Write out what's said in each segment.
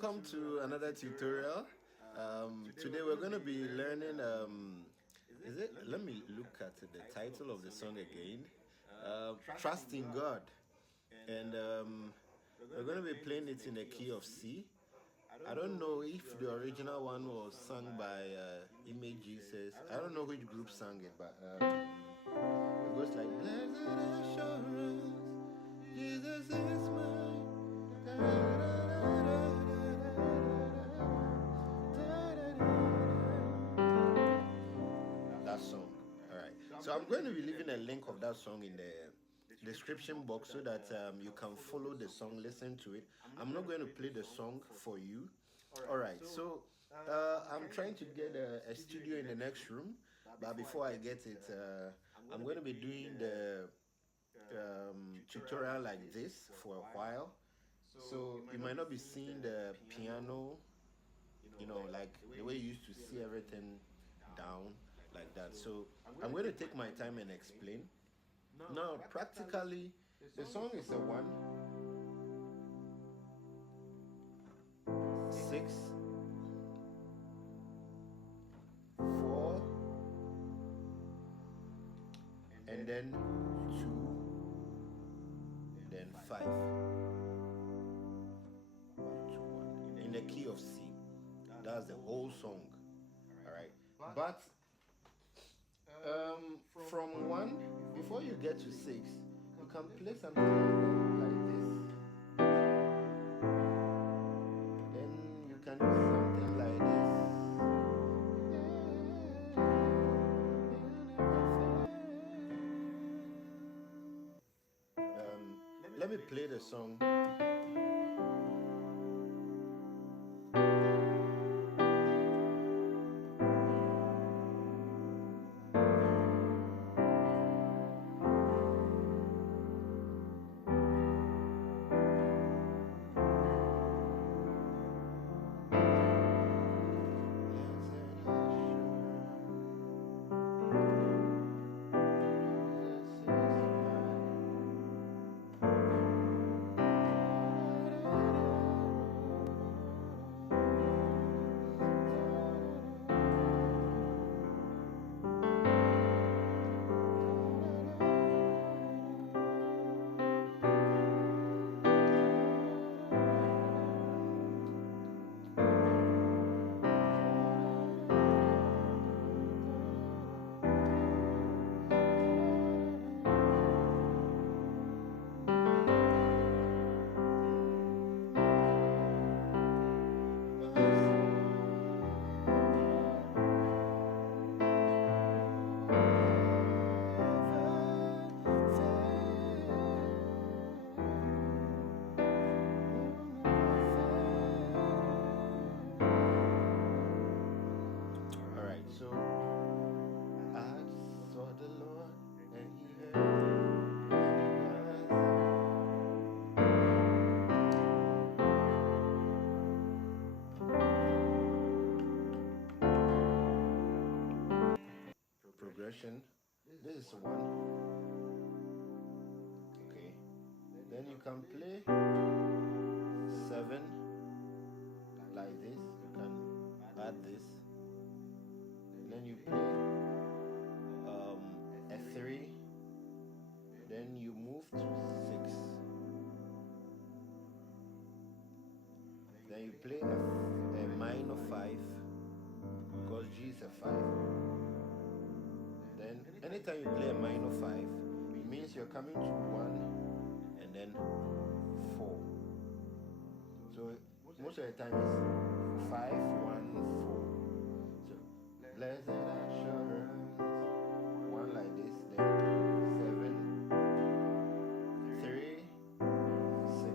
welcome to another tutorial. Today we're going to be learning, let me look at the title of the song again. Trust in God. And we're going to be playing it in the key of C. I don't know if the original one was sung by Image Jesus. I don't know which group sang it, but it goes like, Blessed assurance, Jesus is mine. That song. All right. So I'm going to be leaving a link of that song in the description box so that you can follow the song, listen to it. I'm not going to play the song for you. All right. So I'm trying to get a studio in the next room, but before I get it, I'm going to be doing the tutorial like this for a while. So you might not be seeing the piano, like the way you used to see everything down like that. So I'm going to take my time and explain. Now, practically, the song is a 1, 6, 4, and then 2, then 5. 1, 2, 1. In the key of C. That's the whole song. All right. But from 1, before you get to 6, you can play something like this. Then you can do something like this. Let me play the song. So I saw the Lord and he heard progression. This is 1. Okay. Then you can play 7 like this. You can add this. Then you play a 3, then you move to 6, then you play a minor 5 because G is a 5. Then anytime you play a minor 5, it means you're coming to 1 and then 4. So most of the time it's 5, 1, 4. Blessed assurance, 1 like this, then 7, 3, 6.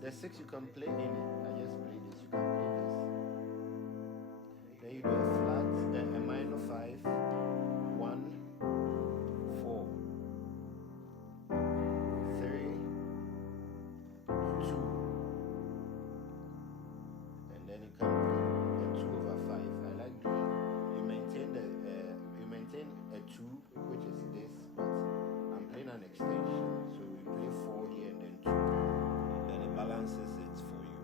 The 6 you can play any. I just play this. You can play this. Then you do a flat, then a minor 5, 1, 4, 3, 2, and then you can play a 2 over 5. I like doing. You maintain a 2, which is this, but I'm playing an extension, so we play 4 here and then 2, and then it balances it for you.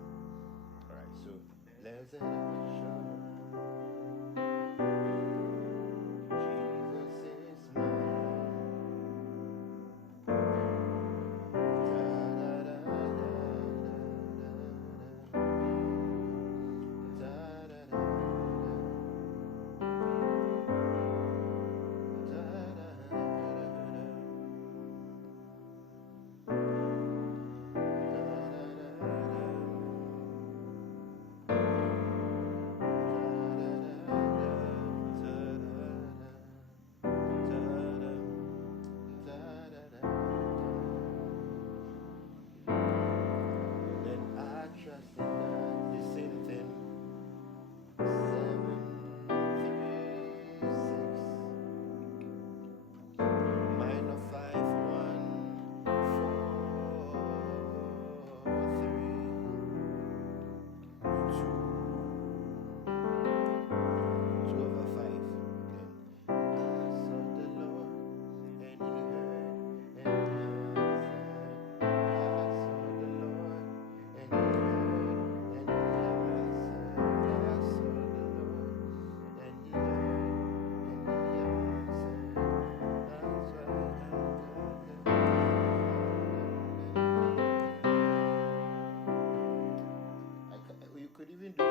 You could even do it.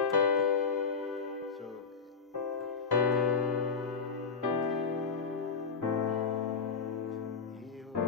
So he will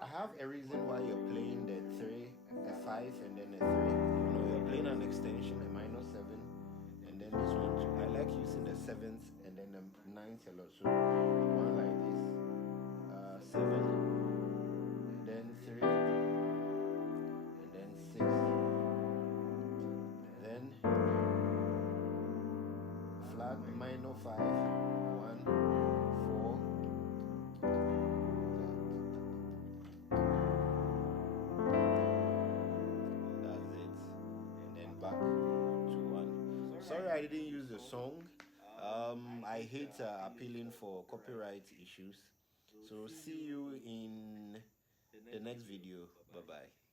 I have a reason why you're playing the 3, a 5, and then a 3. You know, you're playing an extension, a minor 7, and then this one too. I like using the 7s and then the 9s a lot. So one like this, 7, then 3, and then 6, then flat minor 5, 1, 4. Sorry I didn't use the song. I hate appealing for copyright issues. So see you in the next video. Bye bye.